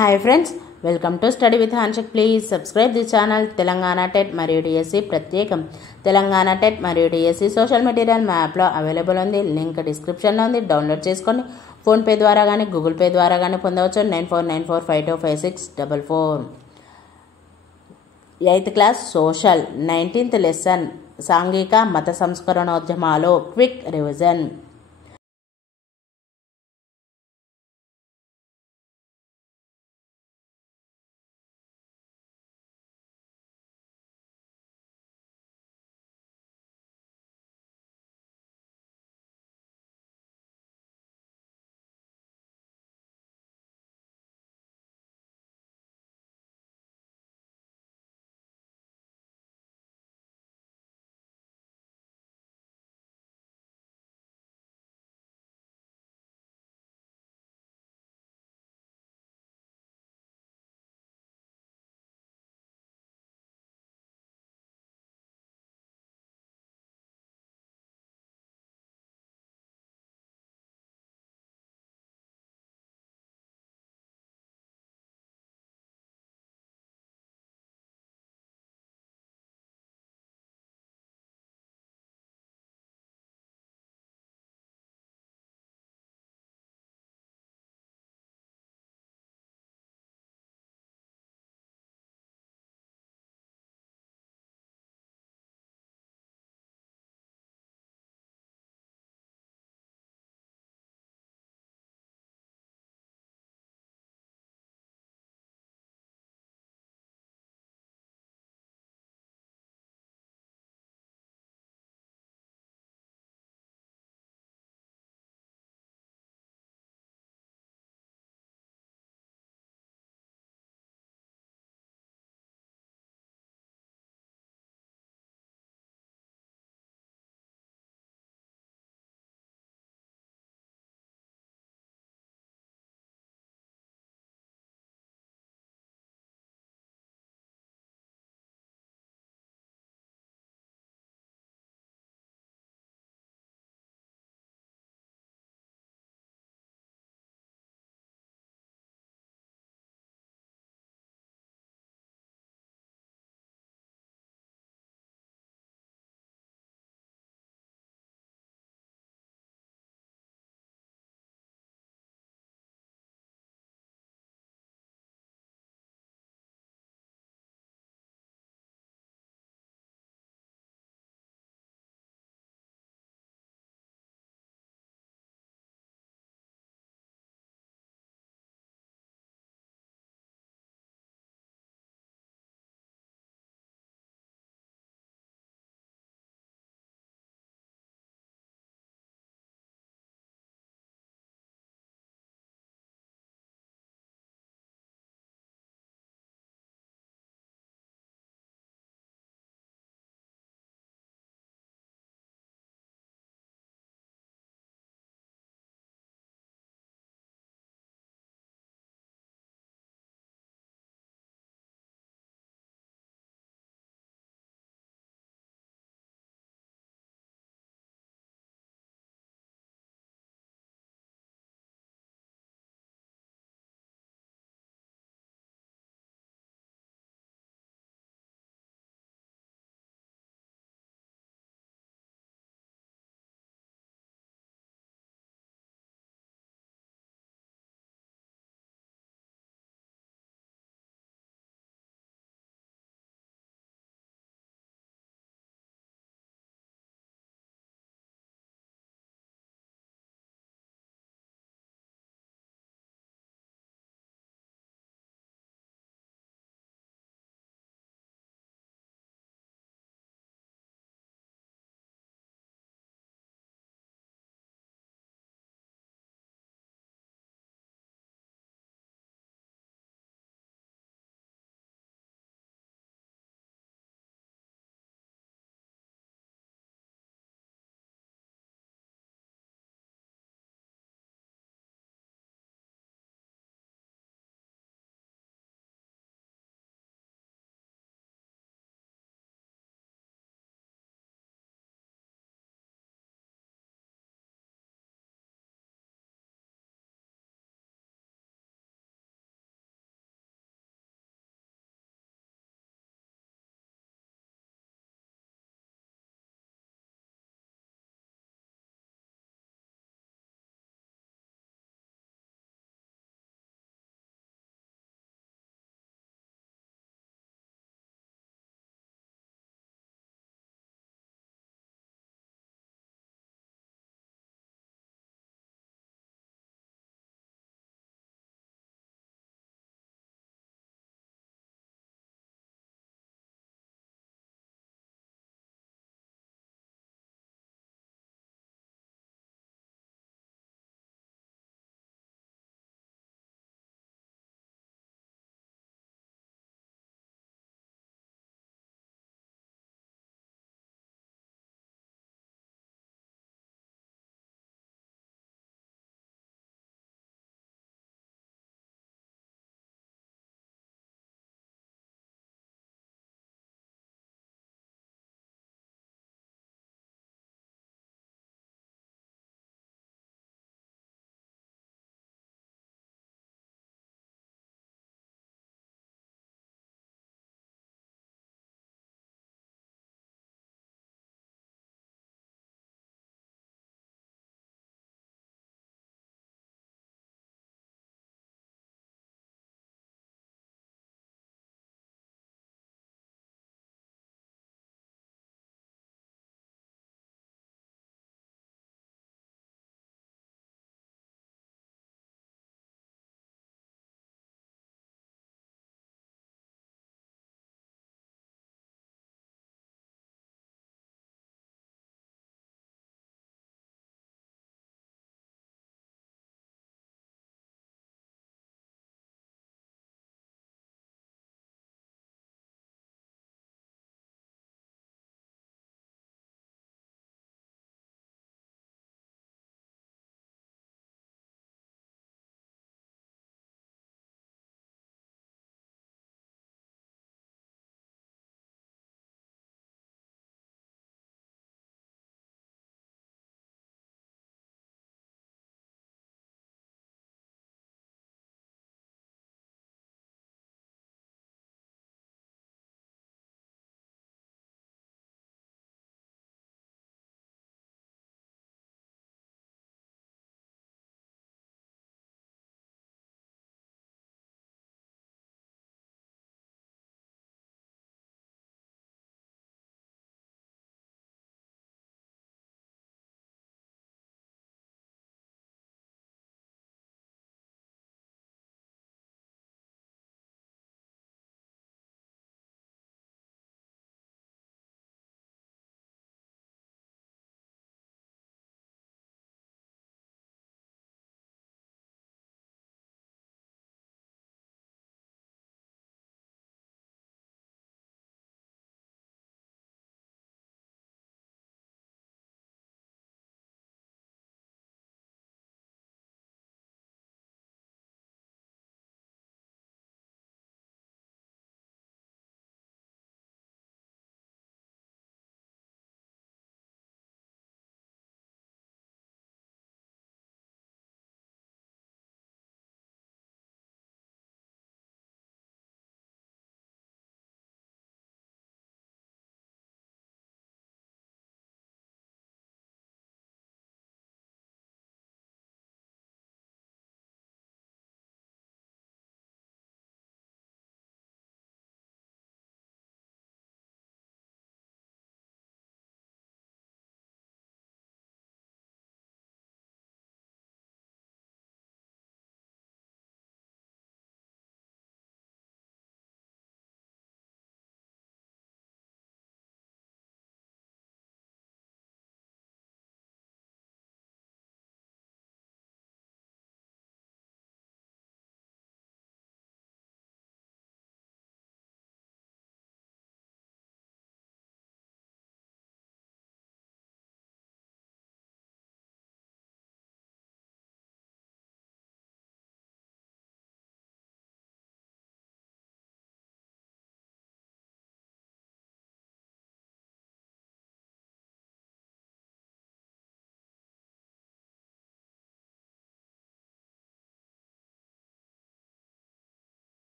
Hi friends, welcome to study with Hanshik. Please subscribe the channel. Telangana TET మరియు DSC ప్రత్యేకం. Telangana TET మరియు DSC social material మా యాప్లో available ఉంది. లింక్ డిస్క్రిప్షన్లో ఉంది. డౌన్లోడ్ చేసుకొని ఫోన్పే ద్వారా కానీ గూగుల్ పే ద్వారా కానీ పొందవచ్చు. 9494525644. 8th class social 19th lesson సాంఘిక మత సంస్కరణోద్యమాలు క్విక్ రివిజన్.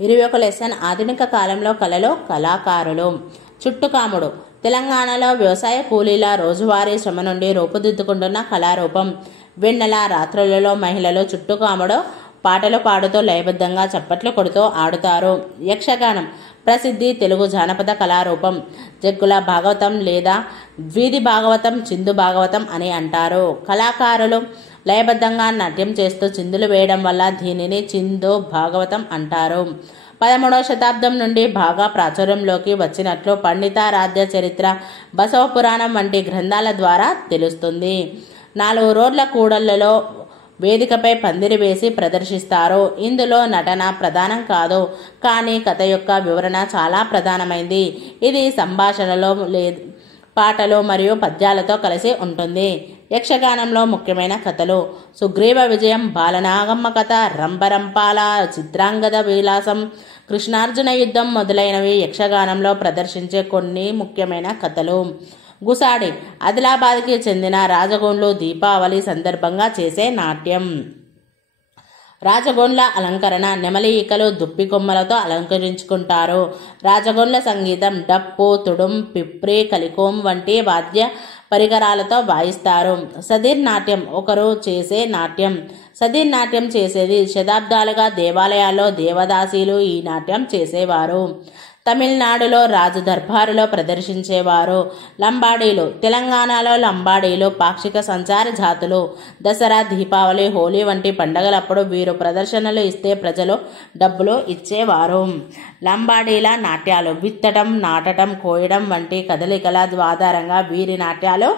21 లెసన్ ఆధునిక కాలంలో కళలో కళాకారులు. చుట్టుకాముడు తెలంగాణలో వ్యవసాయ కూలీల రోజువారీ శ్రమ నుండి రూపుదిద్దుకుంటున్న కళారూపం. వెన్నెల రాత్రులలో మహిళలు చుట్టుకాముడు పాటలు పాడుతూ లయబద్ధంగా చప్పట్లు కొడుతూ ఆడుతారు. యక్షగానం ప్రసిద్ధి తెలుగు జానపద కళారూపం. జగ్గుల భాగవతం లేదా వీధి భాగవతం, చిందు భాగవతం అని అంటారు. కళాకారులు లయబద్ధంగా నాట్యం చేస్తూ చిందులు వేయడం వల్ల దీనిని చిందు భాగవతం అంటారు. 13వ శతాబ్దం నుండి బాగా ప్రాచుర్యంలోకి వచ్చినట్లు పండితారాధ్య చరిత్ర, బసవ పురాణం వంటి గ్రంథాల ద్వారా తెలుస్తుంది. 4 రోడ్ల కూడళ్లలో వేదికపై పందిరి వేసి ప్రదర్శిస్తారు. ఇందులో నటన ప్రధానం కాదు, కానీ కథ యొక్క వివరణ చాలా ప్రధానమైంది. ఇది సంభాషణలో పాటలు మరియు పద్యాలతో కలిసి ఉంటుంది. యక్షగానంలో ముఖ్యమైన కథలు: సుగ్రీవ విజయం, బాలనాగమ్మ కథ, రంపరంపాల, చిత్రాంగద విలాసం, కృష్ణార్జున యుద్ధం మొదలైనవి యక్షగానంలో ప్రదర్శించే కొన్ని ముఖ్యమైన కథలు. గుసాడి ఆదిలాబాద్కి చెందిన రాజగోండ్లు దీపావళి సందర్భంగా చేసే నాట్యం. రాజగోండ్ల అలంకరణ: నెమలి ఈకలు, దుప్పి కొమ్మలతో అలంకరించుకుంటారు. రాజగోండ్ల సంగీతం డప్పు, తుడుం, పిప్రి, కలికోం వంటి వాద్య పరికరాలతో వాయిస్తారు. సదీర్ నాట్యం ఒకరు చేసే నాట్యం. సదీర్ నాట్యం చేసేది శతాబ్దాలుగా దేవాలయాల్లో దేవదాసీలు ఈ నాట్యం చేసేవారు. తమిళనాడులో రాజు దర్బారులో ప్రదర్శించేవారు. లంబాడీలు తెలంగాణలో లంబాడీలు పాక్షిక సంచార జాతులు. దసరా, దీపావళి, హోలీ వంటి పండగలప్పుడు వీరు ప్రదర్శనలు ఇస్తే ప్రజలు డబ్బులు ఇచ్చేవారు. లంబాడీల నాట్యాలు విత్తటం, నాటటం, కోయడం వంటి కదలికల ఆధారంగా వీరి నాట్యాలు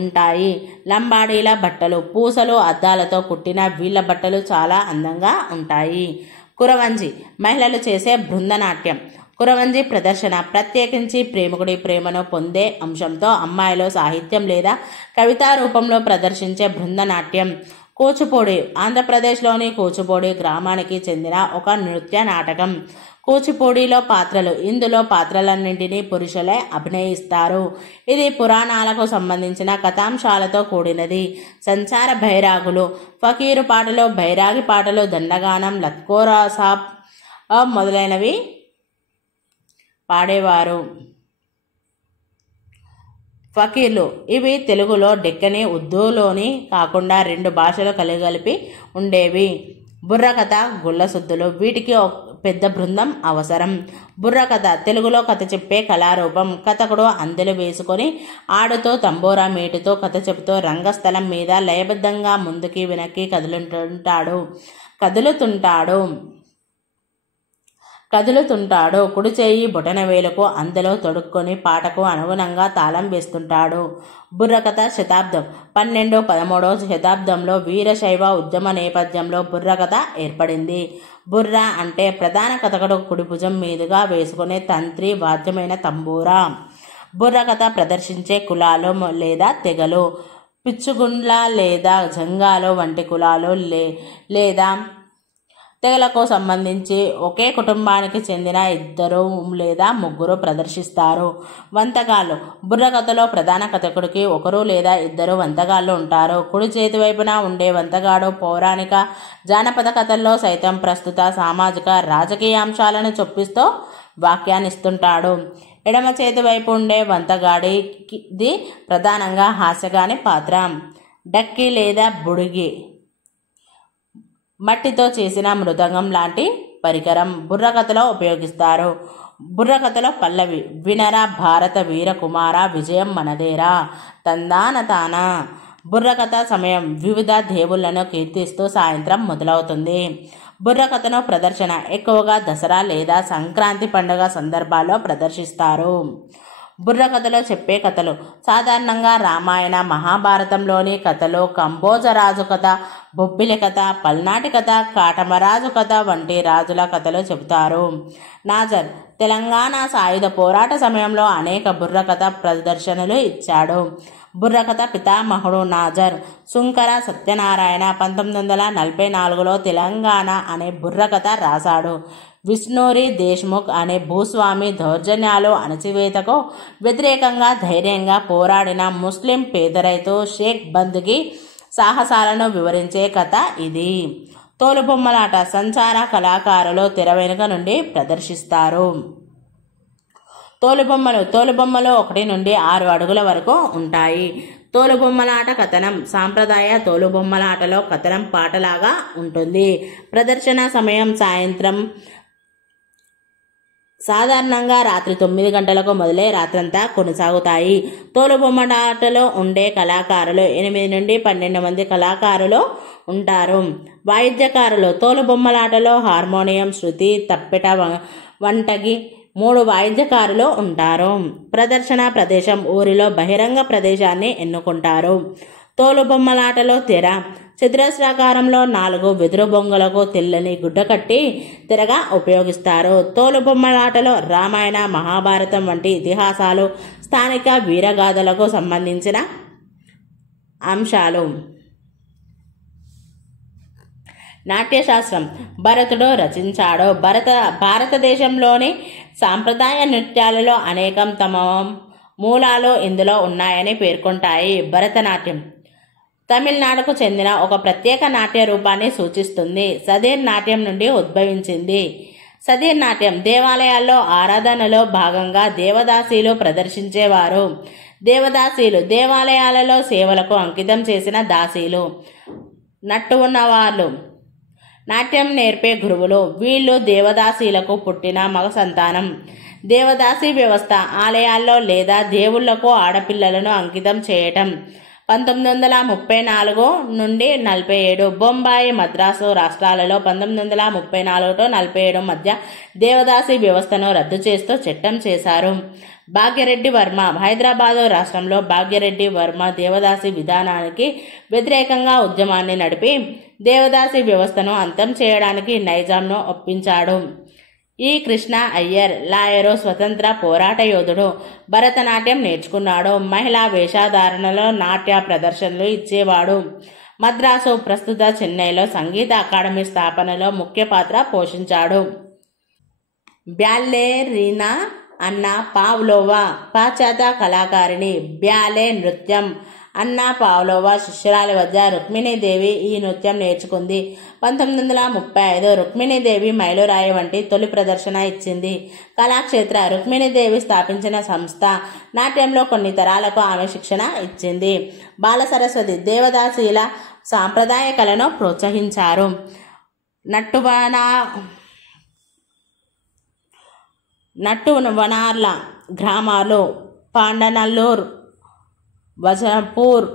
ఉంటాయి. లంబాడీల బట్టలు పూసలు, అద్దాలతో కుట్టిన వీళ్ళ బట్టలు చాలా అందంగా ఉంటాయి. కురవంజి మహిళలు చేసే బృందనాట్యం. కురవంజి ప్రదర్శన ప్రత్యేకించి ప్రేమికుడి ప్రేమను పొందే అంశంతో అమ్మాయిలు సాహిత్యం లేదా కవితా రూపంలో ప్రదర్శించే బృందనాట్యం. కూచిపూడి ఆంధ్రప్రదేశ్లోని కూచిపూడి గ్రామానికి చెందిన ఒక నృత్య నాటకం. కూచిపూడిలో పాత్రలు. ఇందులో పాత్రలన్నింటినీ పురుషులే అభినయిస్తారు. ఇది పురాణాలకు సంబంధించిన కథాంశాలతో కూడినది. సంచార బైరాగులు ఫకీరు పాటలు, బైరాగి పాటలు, దండగానం, లత్కోరా సాబ్ మొదలైనవి పాడేవారు. ఫకీర్లు ఇవి తెలుగులో డెక్కని, ఉర్దూలోని కాకుండా 2 భాషలు కలిపి ఉండేవి. బుర్రకథ, గుళ్ళసుద్దులు వీటికి పెద్ద బృందం అవసరం. బుర్రకథ తెలుగులో కథ చెప్పే కళారూపం. కథకుడు అందెలు వేసుకొని ఆడుతూ తంబూరా మీటుతో కథ చెబుతూ రంగస్థలం మీద లయబద్ధంగా ముందుకి వెనక్కి కదులుతుంటాడు. కుడి చేయి బొటన వేలుకు అందెలో తొడుక్కొని పాటకు అనుగుణంగా తాళం వేస్తుంటాడు. బుర్రకథ శతాబ్దం 12-13వ శతాబ్దంలో వీరశైవ ఉద్యమ నేపథ్యంలో బుర్రకథ ఏర్పడింది. బుర్ర అంటే ప్రధాన కథకుడు కుడి భుజం మీదుగా వేసుకునే తంత్రి వాద్యమైన తంబూరా. బుర్రకథ ప్రదర్శించే కులాలు లేదా తెగలు. పిచ్చుగుండ్ల లేదా జంగాలు వంటి కులాలు లేదా తెగలకు సంబంధించి ఒకే కుటుంబానికి చెందిన 2 లేదా 3 ప్రదర్శిస్తారు. వంతగాళ్ళు బుర్రకథలో ప్రధాన కథకుడికి 1 లేదా 2 వంతగాళ్ళు ఉంటారు. కుడి చేతి వైపున ఉండే వంతగాడు పౌరాణిక, జానపద కథల్లో సైతం ప్రస్తుత సామాజిక, రాజకీయ అంశాలను చొప్పిస్తూ వ్యాఖ్యానిస్తుంటాడు. ఎడమ చేతి వైపు ఉండే వంతగాడిది ప్రధానంగా హాస్యగాని పాత్ర. డక్కి లేదా బుడిగి మట్టితో చేసిన మృదంగం లాంటి పరికరం బుర్రకథలో ఉపయోగిస్తారు. బుర్రకథలో పల్లవి: వినరా భారత వీర కుమార, విజయం మనదేరా, తందాన తాన. బుర్రకథ సమయం వివిధ దేవుళ్లను కీర్తిస్తూ సాయంత్రం మొదలవుతుంది. బుర్రకథను ప్రదర్శన ఎక్కువగా దసరా లేదా సంక్రాంతి పండుగ సందర్భాల్లో ప్రదర్శిస్తారు. బుర్రకథలో చెప్పే కథలు సాధారణంగా రామాయణ, మహాభారతంలోని కథలు, కంబోజరాజు కథ, బొబ్బిలి కథ, పల్నాటి కథ, కాటమరాజు కథ వంటి రాజుల కథలు చెబుతారు. నాజర్ తెలంగాణ సాయుధ పోరాట సమయంలో అనేక బుర్రకథ ప్రదర్శనలు ఇచ్చాడు. బుర్రకథ పితామహుడు నాజర్. సుంకర సత్యనారాయణ 1944లో తెలంగాణ అనే బుర్రకథ రాశాడు. విష్ణోరి దేశ్ముఖ్ అనే భూస్వామి దౌర్జన్యాలు, అణచివేతకు వ్యతిరేకంగా ధైర్యంగా పోరాడిన ముస్లిం పేద రైతు షేక్ బంద్కి సాహసాలను వివరించే కథ ఇది. తోలుబొమ్మలాట సంచార కళాకారులు తెర వెనుక నుండి ప్రదర్శిస్తారు. తోలుబొమ్మలు 1 నుండి 6 అడుగుల వరకు ఉంటాయి. తోలుబొమ్మలాట కథనం సాంప్రదాయ తోలుబొమ్మలాటలో కథనం పాటలాగా ఉంటుంది. ప్రదర్శన సమయం సాయంత్రం, సాధారణంగా రాత్రి 9 గంటలకు మొదలై రాత్రంతా కొనసాగుతాయి. తోలుబొమ్మలాటలో ఉండే కళాకారులు 8 నుండి 12 మంది కళాకారులు ఉంటారు. వాయిద్యకారులు తోలుబొమ్మలాటలో హార్మోనియం, శృతి, తప్పెట, వంటకి 3 వాయిద్యకారులు ఉంటారు. ప్రదర్శన ప్రదేశం ఊరిలో బహిరంగ ప్రదేశాన్ని ఎన్నుకుంటారు. తోలుబొమ్మలాటలో తెర చతురస్రాకారంలో 4 వెదురు బొంగలకు తెల్లని గుడ్డ కట్టి తెరగా ఉపయోగిస్తారు. తోలుబొమ్మలాటలో రామాయణ, మహాభారతం వంటి ఇతిహాసాలు, స్థానిక వీరగాథలకు సంబంధించిన అంశాలు. నాట్యశాస్త్రం భరతుడు రచించాడు. భారతదేశంలోని సాంప్రదాయ నృత్యాలలో అనేకం తమ మూలాలు ఇందులో ఉన్నాయని పేర్కొంటాయి. భరతనాట్యం తమిళనాడుకు చెందిన ఒక ప్రత్యేక నాట్య రూపాన్ని సూచిస్తుంది. సదీర్ నాట్యం నుండి ఉద్భవించింది. సదీర్ నాట్యం దేవాలయాల్లో ఆరాధనలో భాగంగా దేవదాసీలు ప్రదర్శించేవారు. దేవదాసీలు దేవాలయాలలో సేవలకు అంకితం చేసిన దాసీలు. నట్టు ఉన్నవాళ్ళు నాట్యం నేర్పే గురువులు. వీళ్ళు దేవదాసీలకు పుట్టిన మగ సంతానం. దేవదాసీ వ్యవస్థ ఆలయాల్లో లేదా దేవుళ్లకు ఆడపిల్లలను అంకితం చేయటం. 1934 నుండి 47 బొంబాయి, మద్రాసు రాష్ట్రాలలో 1934-47 మధ్య దేవదాసీ వ్యవస్థను రద్దు చేస్తూ చట్టం చేశారు. భాగ్యరెడ్డి వర్మ హైదరాబాదు రాష్ట్రంలో భాగ్యరెడ్డి వర్మ దేవదాసీ విధానానికి వ్యతిరేకంగా ఉద్యమాన్ని నడిపి దేవదాసీ వ్యవస్థను అంతం చేయడానికి నైజాంను ఒప్పించాడు. ఈ కృష్ణ అయ్యర్ లాయరు, స్వతంత్ర పోరాట యోధుడు. భరతనాట్యం నేర్చుకున్నాడు. మహిళా వేషధారణలో నాట్య ప్రదర్శనలు ఇచ్చేవాడు. మద్రాసు, ప్రస్తుత చెన్నైలో సంగీత అకాడమీ స్థాపనలో ముఖ్య పాత్ర పోషించాడు. బ్యాలెరీనా అన్నా పావ్లోవా పాశ్చాత్య కళాకారిణి. బ్యాలే నృత్యం అన్నా పావ్లోవా శిష్యురాలి వద్ద రుక్మిణీదేవి ఈ నృత్యం నేర్చుకుంది. 1935 రుక్మిణీదేవి మైలురాయి వంటి తొలి ప్రదర్శన ఇచ్చింది. కళాక్షేత్ర రుక్మిణీదేవి స్థాపించిన సంస్థ. నాట్యంలో కొన్ని తరాలకు ఆమె శిక్షణ ఇచ్చింది. బాల సరస్వతి దేవదాసీల సాంప్రదాయ కళను ప్రోత్సహించారు. నట్టువనార్ల గ్రామాలు పాండనల్లూర్, వజపూర్,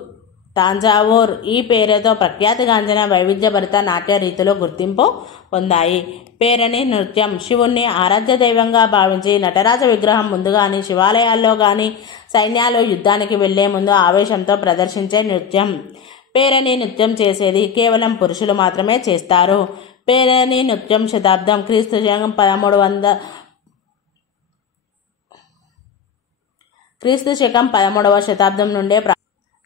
తాంజావూర్ ఈ పేరుతో ప్రఖ్యాతిగాంచిన వైవిధ్యభరిత నాట్య రీతులు గుర్తింపు పొందాయి. పేరణి నృత్యం శివుణ్ణి ఆరాధ్య దైవంగా భావించి నటరాజ విగ్రహం ముందు కానీ, శివాలయాల్లో కానీ సైన్యాలు యుద్ధానికి వెళ్లే ముందు ఆవేశంతో ప్రదర్శించే నృత్యం. పేరణి నృత్యం చేసేది కేవలం పురుషులు మాత్రమే చేస్తారు. పేరణి నృత్యం శతాబ్దం క్రీస్తు శకం 13వ శతాబ్దం నుండే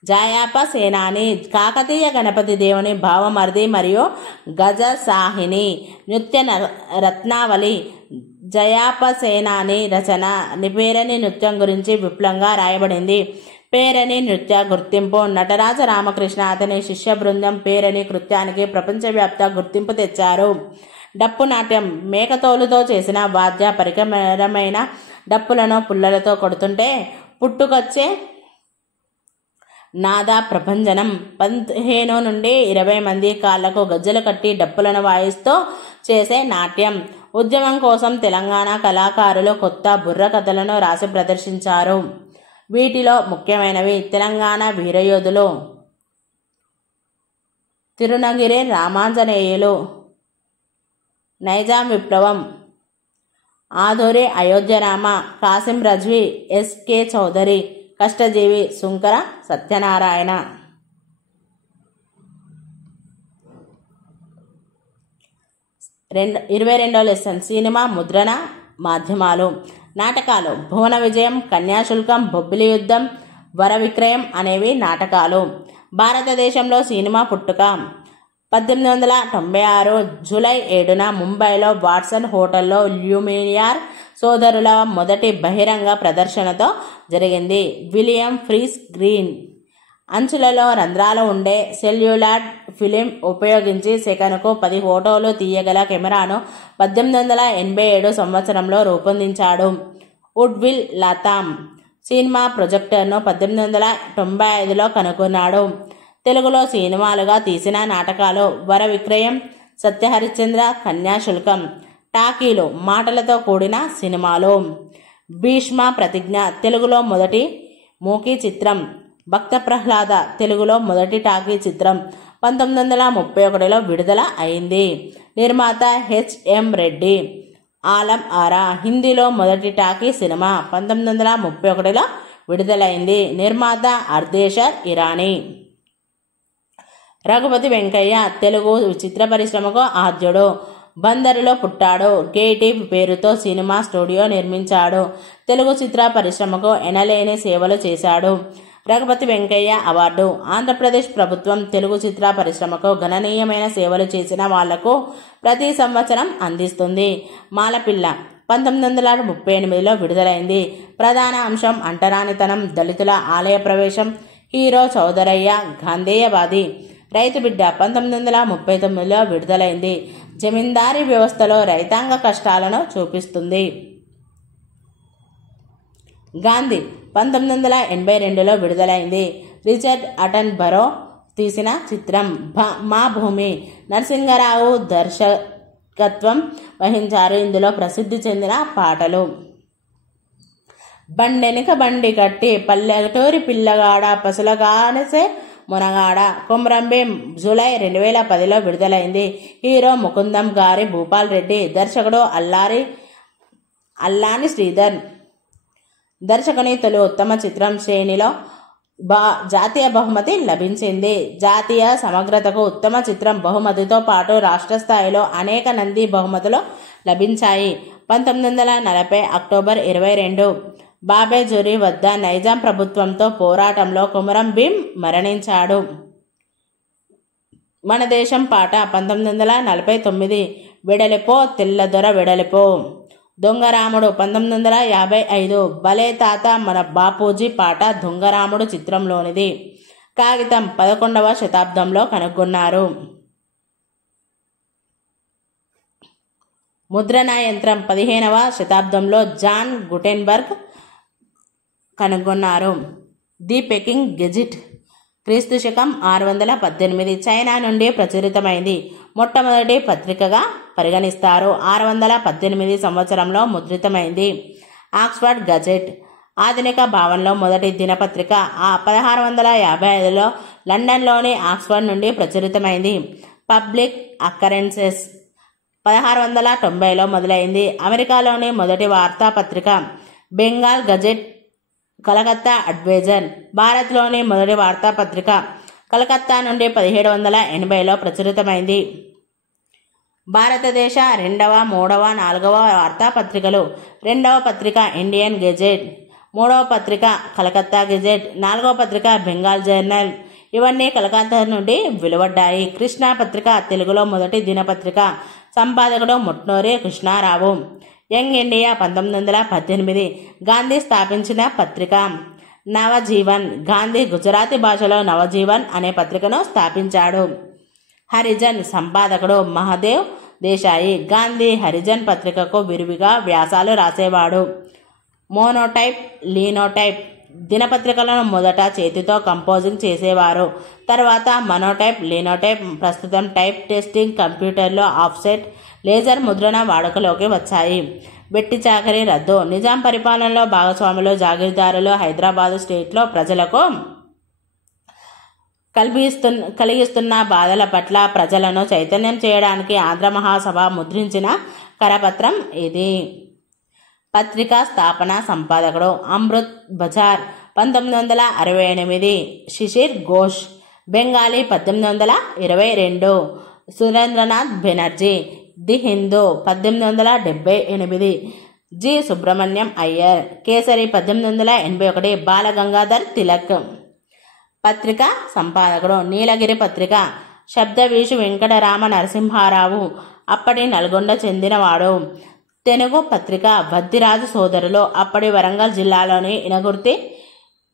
జాయాప సేనాని, కాకతీయ గణపతి దేవుని భావమర్ది మరియు గజసాహిని నృత్య రత్నావళి. జయాప సేనాని రచన పేరణి నృత్యం గురించి విపులంగా రాయబడింది. పేరణి నృత్య గుర్తింపు నటరాజ రామకృష్ణ అతని శిష్య బృందం పేరణి నృత్యానికి ప్రపంచవ్యాప్త గుర్తింపు తెచ్చారు. డప్పు నాట్యం మేకతోలుతో చేసిన వాద్య పరికరమైన డప్పులను పుల్లలతో కొడుతుంటే పుట్టుకొచ్చే నాద ప్రభంజనం. 15 నుండి 20 మంది కాళ్లకు గజ్జలు కట్టి డప్పులను వాయిస్తూ చేసే నాట్యం. ఉద్యమం కోసం తెలంగాణ కళాకారులు కొత్త బుర్ర కథలను రాసి ప్రదర్శించారు. వీటిలో ముఖ్యమైనవి తెలంగాణ వీరయోధులు, తిరునగిరి రామాంజనేయులు, నైజాం విప్లవం, ఆదూరి అయోధ్యరామ, కాసిం రజ్వీ, ఎస్.కె. చౌదరి, కష్టజీవి సుంకర సత్యనారాయణ. 22వ లెసన్ సినిమా ముద్రణ మాధ్యమాలు. నాటకాలు భువన విజయం, కన్యాశుల్కం, బొబ్బిలి యుద్ధం, వర విక్రయం అనేవి నాటకాలు. భారతదేశంలో సినిమా పుట్టుక 1896 జూలై 7న ముంబైలో వాట్సన్ హోటల్లో ల్యూమినియర్ సోదరుల మొదటి బహిరంగ ప్రదర్శనతో జరిగింది. విలియం ఫ్రీస్ గ్రీన్ అంచులలో రంధ్రాలు ఉండే సెల్యులాయిడ్ ఫిలిం ఉపయోగించి సెకనుకు 10 ఫోటోలు తీయగల కెమెరాను 1887 సంవత్సరంలో రూపొందించాడు. వుడ్విల్ లతామ్ సినిమా ప్రొజెక్టర్ను 1895లో కనుగొన్నాడు. తెలుగులో సినిమాలుగా తీసిన నాటకాలు వర విక్రయం, సత్యహరిశ్చంద్ర, కన్యాశుల్కం. టాకీలు మాటలతో కూడిన సినిమాలు. భీష్మ ప్రతిజ్ఞ తెలుగులో మొదటి మూకీ చిత్రం. భక్త ప్రహ్లాద తెలుగులో మొదటి టాకీ చిత్రం 1931లో విడుదల అయింది. నిర్మాత హెచ్.ఎం. రెడ్డి. ఆలం ఆరా హిందీలో మొదటి టాకీ సినిమా 1931లో విడుదలైంది. నిర్మాత అర్దేషర్ ఇరానీ. రఘుపతి వెంకయ్య తెలుగు చిత్ర పరిశ్రమకు ఆద్యుడు. బందరులో పుట్టాడు. గేటి పేరుతో సినిమా స్టూడియో నిర్మించాడు. తెలుగు చిత్ర పరిశ్రమకు ఎనలేని సేవలు చేశాడు. రఘుపతి వెంకయ్య అవార్డు ఆంధ్రప్రదేశ్ ప్రభుత్వం తెలుగు చిత్ర పరిశ్రమకు గణనీయమైన సేవలు చేసిన వాళ్లకు ప్రతి సంవత్సరం అందిస్తుంది. మాలపిల్ల 1938లో విడుదలైంది. ప్రధాన అంశం అంటరానితనం, దళితుల ఆలయ ప్రవేశం. హీరో చౌదరయ్య గాంధేయవాది. రైతు బిడ్డ 1939లో విడుదలైంది. జమీందారీ వ్యవస్థలో రైతాంగ కష్టాలను చూపిస్తుంది. గాంధీ 1982లో విడుదలైంది. రిచర్డ్ అటన్బరో తీసిన చిత్రం. మా భూమి నరసింగరావు దర్శకత్వం వహించారు. ఇందులో ప్రసిద్ధి చెందిన పాటలు: బండెనిక బండి కట్టి పల్లెటూరి పిల్లగాడ పసులగానసే మునగాడ. కొమరంభీం జూలై 2010లో విడుదలైంది. హీరో ముకుందం గారి భూపాల్ రెడ్డి. దర్శకుడు అల్లాని శ్రీధర్. దర్శకుని తొలి ఉత్తమ చిత్రం శ్రేణిలో జాతీయ బహుమతి లభించింది. జాతీయ సమగ్రతకు ఉత్తమ చిత్రం బహుమతితో పాటు రాష్ట్ర స్థాయిలో అనేక నంది బహుమతులు లభించాయి. 1940 అక్టోబర్ 22 బాబేజూరి వద్ద నైజాం ప్రభుత్వంతో పోరాటంలో కొమరం భీం మరణించాడు. మన దేశం పాట 1949 వెడలిపో తెల్లదొర వెడలిపో. దొంగరాముడు 1955 భలే తాత మన బాపూజీ పాట దొంగరాముడు చిత్రంలోనిది. కాగితం 11వ శతాబ్దంలో కనుగొన్నారు. ముద్రణ యంత్రం 15వ శతాబ్దంలో జాన్ గుటెన్బర్గ్ కనుగొన్నారు. ది పెకింగ్ గెజిట్ క్రీస్తు శకం 618 చైనా నుండి ప్రచురితమైంది. మొట్టమొదటి పత్రికగా పరిగణిస్తారు. 618 సంవత్సరంలో ముద్రితమైంది. ఆక్స్ఫర్డ్ గజెట్ ఆధునిక భావనలో మొదటి దినపత్రిక. 1655లో లండన్లోని ఆక్స్ఫర్డ్ నుండి ప్రచురితమైంది. పబ్లిక్ అకరెన్సెస్ 1690లో మొదలైంది. అమెరికాలోని మొదటి వార్తాపత్రిక. బెంగాల్ గజెట్, కలకత్తా అడ్వైజర్ భారత్లోని మొదటి వార్తాపత్రిక. కలకత్తా నుండి 1780లో ప్రచురితమైంది. భారతదేశ 2వ, 3వ, 4వ వార్తాపత్రికలు. 2వ పత్రిక ఇండియన్ గెజెట్, 3వ పత్రిక కలకత్తా గెజెట్, 4వ పత్రిక బెంగాల్ జర్నల్. ఇవన్నీ కలకత్తా నుండి వెలువడ్డాయి. కృష్ణా పత్రిక తెలుగులో మొదటి దినపత్రిక. సంపాదకుడు ముట్నూరి కృష్ణారావు. యంగ్ ఇండియా 1918 గాంధీ స్థాపించిన పత్రిక. నవజీవన్ గాంధీ గుజరాతీ భాషలో నవజీవన్ అనే పత్రికను స్థాపించాడు. హరిజన్ సంపాదకుడు మహదేవ్ దేశాయి. గాంధీ హరిజన్ పత్రికకు విరివిగా వ్యాసాలు రాసేవాడు. మోనోటైప్, లీనోటైప్ దినపత్రికలను మొదట చేతితో కంపోజింగ్ చేసేవారు. తర్వాత మనోటైప్, లీనోటైప్. ప్రస్తుతం టైప్ టెస్టింగ్, కంప్యూటర్లో ఆఫ్సెట్, లేజర్ ముద్రణ వాడుకలోకి వచ్చాయి. వెట్టి చాకరీ రద్దు నిజాం పరిపాలనలో భాగస్వాములు, జాగీర్దారులు హైదరాబాదు స్టేట్లో ప్రజలకు కలిగిస్తున్న బాధల పట్ల ప్రజలను చైతన్యం చేయడానికి ఆంధ్ర మహాసభ ముద్రించిన కరపత్రం ఇది. పత్రికా స్థాపన సంపాదకుడు అమృత్ బజార్ 1968. శిశిర్ ఘోష్ బెంగాలీ 1822. సురేంద్రనాథ్ బెనర్జీ ది హిందూ 1878. జి సుబ్రహ్మణ్యం అయ్యర్ కేసరి 1881. బాలగంగాధర్ తిలక్ పత్రిక సంపాదకుడు. నీలగిరి పత్రిక శబ్దవీషు వెంకటరామ నరసింహారావు అప్పటి నల్గొండ చెందినవాడు. తెనుగు పత్రిక వద్దిరాజు సోదరులు అప్పటి వరంగల్ జిల్లాలోని ఇనగుర్తి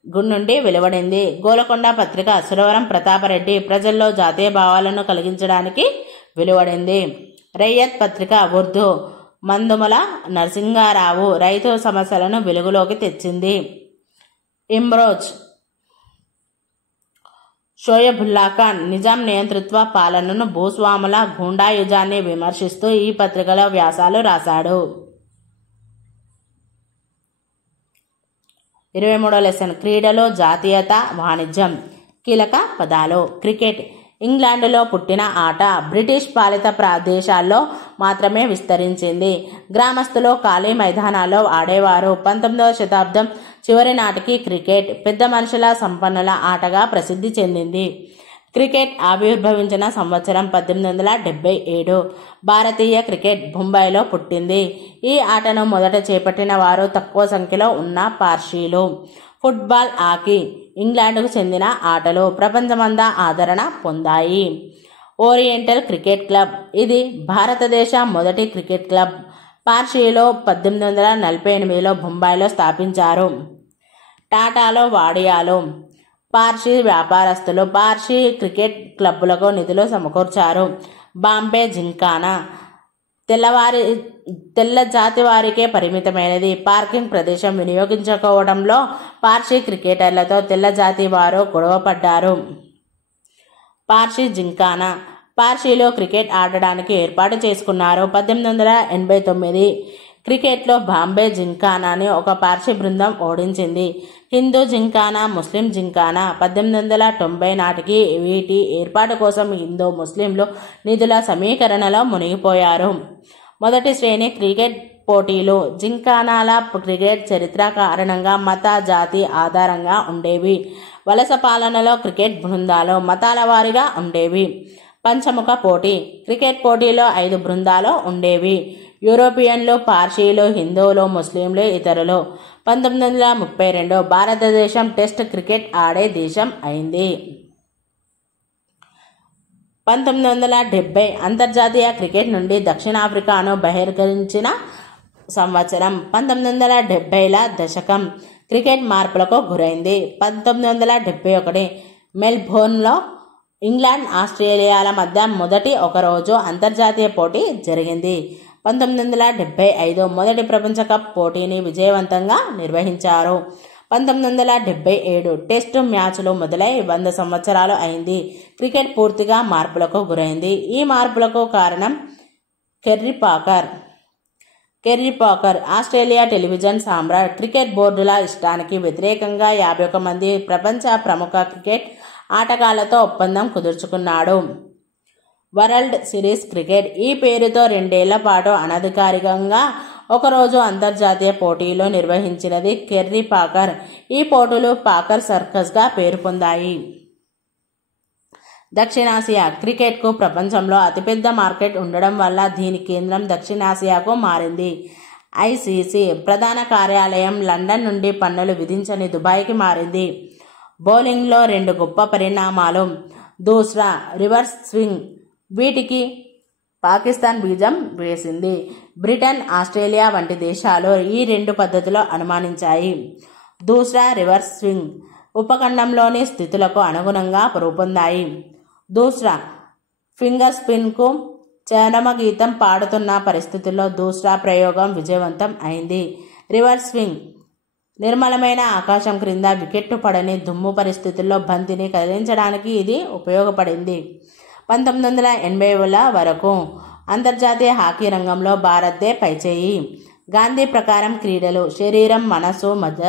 నుండి వెలువడింది. గోలకొండ పత్రిక సురవరం ప్రతాపరెడ్డి ప్రజల్లో జాతీయ భావాలను కలిగించడానికి వెలువడింది. రయ్యత్ పత్రిక ఉర్దూ మందుమల నరసింగారావు రైతు సమస్యలను వెలుగులోకి తెచ్చింది. ఇమ్రోజ్ షోయబుల్లా ఖాన్ నిజాం నియంతృత్వ పాలనను, భూస్వాముల గూండాయుజాన్ని విమర్శిస్తూ ఈ పత్రికలో వ్యాసాలు రాశాడు. 23వ లెసన్ క్రీడలు, జాతీయత, వాణిజ్యం. కీలక పదాలు. క్రికెట్ ఇంగ్లాండ్లో పుట్టిన ఆట. బ్రిటిష్ పాలిత దేశాల్లో మాత్రమే విస్తరించింది. గ్రామస్తులు ఖాళీ మైదానాల్లో ఆడేవారు. 19వ శతాబ్దం చివరి నాటికి క్రికెట్ పెద్ద మనుషుల, సంపన్నుల ఆటగా ప్రసిద్ధి చెందింది. క్రికెట్ ఆవిర్భవించిన సంవత్సరం 1877. భారతీయ క్రికెట్ బొంబాయిలో పుట్టింది. ఈ ఆటను మొదట చేపట్టిన వారు తక్కువ సంఖ్యలో ఉన్న పార్సీలు. ఫుట్బాల్, హాకీ ఇంగ్లాండ్కు చెందిన ఆటలు ప్రపంచమంతా ఆదరణ పొందాయి. ఓరియంటల్ క్రికెట్ క్లబ్ ఇది భారతదేశ మొదటి క్రికెట్ క్లబ్. పార్సీలో 1848లో బొంబాయిలో స్థాపించారు. టాటాలో వాడియాలో పార్సీ వ్యాపారస్తులు పార్సీ క్రికెట్ క్లబ్బులకు నిధులు సమకూర్చారు. బాంబే జింకానా తెల్ల జాతి వారికే పరిమితమైనది. పార్కింగ్ ప్రదేశం వినియోగించుకోవడంలో పార్సీ క్రికెటర్లతో తెల్ల జాతి వారు గొడవపడ్డారు. పార్సీ జింకానా పార్సీలో క్రికెట్ ఆడడానికి ఏర్పాటు చేసుకున్నారు. 1889 క్రికెట్లో బాంబే జింకానాని ఒక పార్సీ బృందం ఓడించింది. హిందూ జింకానా, ముస్లిం జింకానా 1890 నాటికి వీటి ఏర్పాటు కోసం హిందూ ముస్లింలు నిధుల సమీకరణలో మునిగిపోయారు. మొదటి శ్రేణి క్రికెట్ పోటీలు జింకానాల క్రికెట్ చరిత్ర కారణంగా మత, జాతి ఆధారంగా ఉండేవి. వలస పాలనలో క్రికెట్ బృందాలు మతాల వారీగా ఉండేవి. పంచముఖ పోటీ క్రికెట్ పోటీలో 5 బృందాలు ఉండేవి. యూరోపియన్లు, పార్సీలు, హిందువులు, ముస్లింలు, ఇతరులు. 1932 భారతదేశం టెస్ట్ క్రికెట్ ఆడే దేశం అయింది. 1970 అంతర్జాతీయ క్రికెట్ నుండి దక్షిణాఫ్రికాను బహిష్కరించిన సంవత్సరం. 1970ల దశకం క్రికెట్ మార్పులకు గురైంది. 1971 మెల్బోర్న్లో ఇంగ్లాండ్, ఆస్ట్రేలియాల మధ్య మొదటి ఒకరోజు అంతర్జాతీయ పోటీ జరిగింది. 1975 మొదటి ప్రపంచ కప్ పోటీని విజయవంతంగా నిర్వహించారు. 1977 టెస్టు మ్యాచ్లు మొదలై 100 సంవత్సరాలు అయింది. క్రికెట్ పూర్తిగా మార్పులకు గురైంది. ఈ మార్పులకు కారణం కెర్రీ పాకర్ ఆస్ట్రేలియా టెలివిజన్ సామ్రాట్ క్రికెట్ బోర్డుల ఇష్టానికి వ్యతిరేకంగా 51 మంది ప్రపంచ ప్రముఖ క్రికెట్ ఆటగాళ్లతో ఒప్పందం కుదుర్చుకున్నాడు. వరల్డ్ సిరీస్ క్రికెట్ ఈ పేరుతో 2 ఏళ్ల పాటు అనధికారికంగా ఒకరోజు అంతర్జాతీయ పోటీలు నిర్వహించినది కెర్రీ పాకర్. ఈ పోటీలు పాకర్ సర్కస్గా పేరు పొందాయి. దక్షిణాసియా క్రికెట్కు ప్రపంచంలో అతిపెద్ద మార్కెట్ ఉండడం వల్ల దీని కేంద్రం దక్షిణాసియాకు మారింది. ఐసీసీ ప్రధాన కార్యాలయం లండన్ నుండి పన్నులు విధించని దుబాయ్కి మారింది. బౌలింగ్లో 2 గొప్ప పరిణామాలు. దూస్రా, రివర్స్ స్వింగ్ వీటికి పాకిస్తాన్ బీజం వేసింది. బ్రిటన్, ఆస్ట్రేలియా వంటి దేశాలు ఈ 2 పద్ధతులు అనుమానించాయి. దూస్రా, రివర్స్ స్వింగ్ ఉపఖండంలోని స్థితులకు అనుగుణంగా రూపొందాయి. దూస్రా ఫింగర్ స్పిన్కు చరమగీతం పాడుతున్న పరిస్థితుల్లో దూస్రా ప్రయోగం విజయవంతం అయింది. రివర్స్ స్వింగ్ నిర్మలమైన ఆకాశం క్రింద వికెట్టు పడని దుమ్ము పరిస్థితుల్లో బంతిని కదిలించడానికి ఇది ఉపయోగపడింది. 1980ల వరకు అంతర్జాతీయ హాకీ రంగంలో భారత్దే పైచేయి. గాంధీ ప్రకారం క్రీడలు శరీరం, మనస్సు మధ్య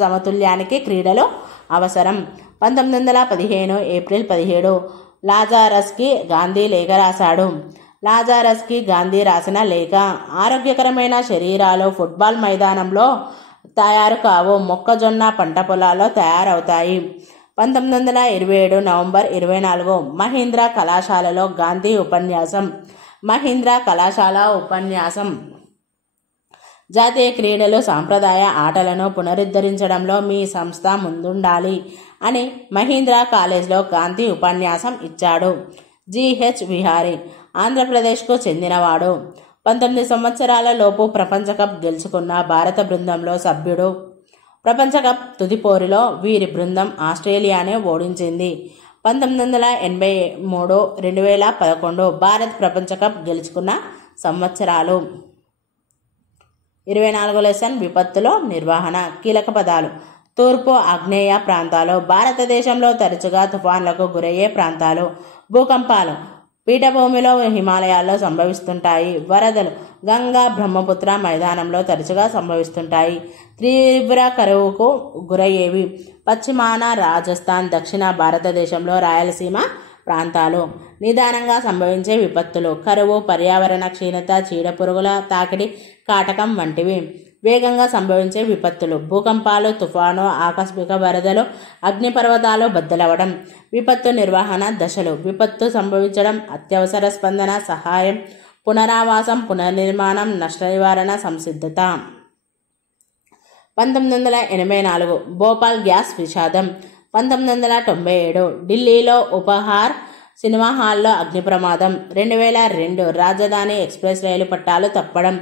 సమతుల్యానికి క్రీడలు అవసరం. 1915 ఏప్రిల్ 17 లాజారస్కి గాంధీ లేఖ రాశాడు. లాజారస్కి గాంధీ రాసిన లేఖ: ఆరోగ్యకరమైన శరీరాలు ఫుట్బాల్ మైదానంలో తయారు కావు, మొక్కజొన్న పంట పొలాల్లో తయారవుతాయి. 1927 నవంబర్ 24 మహీంద్రా కళాశాలలో గాంధీ ఉపన్యాసం. మహీంద్రా కళాశాల ఉపన్యాసం: జాతీయ క్రీడలు, సాంప్రదాయ ఆటలను పునరుద్ధరించడంలో మీ సంస్థ ముందుండాలి అని మహీంద్రా కాలేజ్లో గాంధీ ఉపన్యాసం ఇచ్చాడు. జిహెచ్ విహారీ ఆంధ్రప్రదేశ్కు చెందినవాడు. 19 సంవత్సరాల లోపు ప్రపంచ కప్ గెలుచుకున్న భారత బృందంలో సభ్యుడు. ప్రపంచ కప్ తుది పోరులో వీరి బృందం ఆస్ట్రేలియానే ఓడించింది. 1983, 2011 భారత్ ప్రపంచ కప్ గెలుచుకున్న సంవత్సరాలు. 24 లెసన్ విపత్తులో నిర్వహణ. కీలక పదాలు: తూర్పు ఆగ్నేయ ప్రాంతాలు, భారతదేశంలో తరచుగా తుఫాన్లకు గురయ్యే ప్రాంతాలు. భూకంపాలు పీఠభూమిలో, హిమాలయాల్లో సంభవిస్తుంటాయి. వరదలు గంగా బ్రహ్మపుత్ర మైదానంలో తరచుగా సంభవిస్తుంటాయి. తీవ్ర కరువుకు గురయ్యేవి పశ్చిమాన రాజస్థాన్, దక్షిణ భారతదేశంలో రాయలసీమ ప్రాంతాలు. నిదానంగా సంభవించే విపత్తులు: కరువు, పర్యావరణ క్షీణత, చీడపురుగుల తాకిడి, కాటకం వంటివి. వేగంగా సంభవించే విపత్తులు: భూకంపాలు, తుఫాను, ఆకస్మిక వరదలు, అగ్నిపర్వతాలు బద్దలవడం. విపత్తు నిర్వహణ దశలు: విపత్తు సంభవించడం, అత్యవసర స్పందన, సహాయం, పునరావాసం, పునర్నిర్మాణం, నష్ట నివారణ, సంసిద్ధత. 1984 భోపాల్ గ్యాస్ విషాదం. 1997 ఢిల్లీలో ఉపహార్ సినిమా హాల్లో అగ్ని ప్రమాదం. 2002 రాజధాని ఎక్స్ప్రెస్ రైలు పట్టాలు తప్పడం.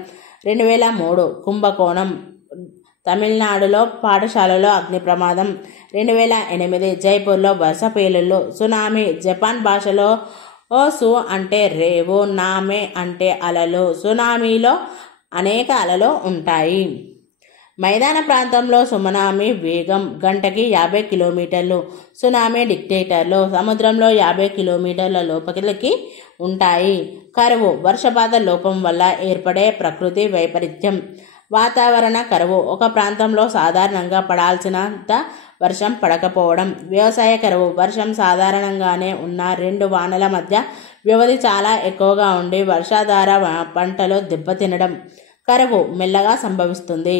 2003 కుంభకోణం, తమిళనాడులో పాఠశాలలో అగ్ని ప్రమాదం. 2008 జైపూర్లో వరుస పేలుళ్లు. సునామీ జపాన్ భాషలో సు అంటే రేవు, నామే అంటే అలలు. సునామీలో అనేక అలలు ఉంటాయి. మైదాన ప్రాంతంలో సునామీ వేగం గంటకి 50 కిలోమీటర్లు. సునామీ డిటెక్టర్లు సముద్రంలో 50 కిలోమీటర్ల లోపలికి ఉంటాయి. కరువు వర్షపాత లోపం వల్ల ఏర్పడే ప్రకృతి వైపరీత్యం. వాతావరణ కరువు ఒక ప్రాంతంలో సాధారణంగా పడాల్సినంత వర్షం పడకపోవడం. వ్యవసాయ కరువు వర్షం సాధారణంగానే ఉన్న 2 వానల మధ్య వ్యవధి చాలా ఎక్కువగా ఉండి వర్షాధార పంటలు దెబ్బతినడం. కరువు మెల్లగా సంభవిస్తుంది.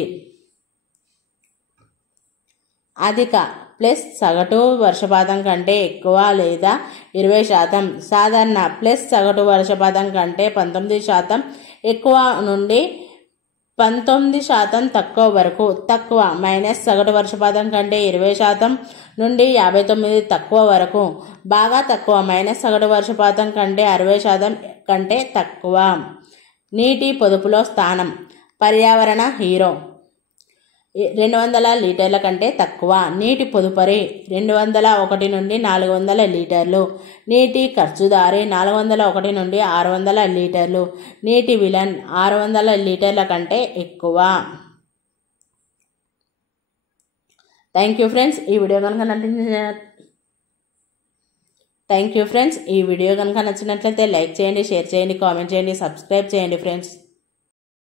అధిక ప్లస్ సగటు వర్షపాతం కంటే ఎక్కువ లేదా 20%. సాధారణ ప్లస్ సగటు వర్షపాతం కంటే 19% ఎక్కువ నుండి 19% తక్కువ వరకు. తక్కువ మైనస్ సగటు వర్షపాతం కంటే 20% నుండి 59% తక్కువ వరకు. బాగా తక్కువ మైనస్ సగటు వర్షపాతం కంటే 60% కంటే తక్కువ. నీటి పొదుపులో స్థానం. పర్యావరణ హీరో 200 లీటర్ల కంటే తక్కువ. నీటి పొదుపరి 201 నుండి 400 లీటర్లు. నీటి ఖర్చుదారి 401 నుండి 600 లీటర్లు. నీటి విలన్ 600 లీటర్ల కంటే ఎక్కువ. Thank you friends. ఈ వీడియో కనుక నచ్చినట్లయితే లైక్ చేయండి, షేర్ చేయండి, కామెంట్ చేయండి, సబ్స్క్రైబ్ చేయండి ఫ్రెండ్స్.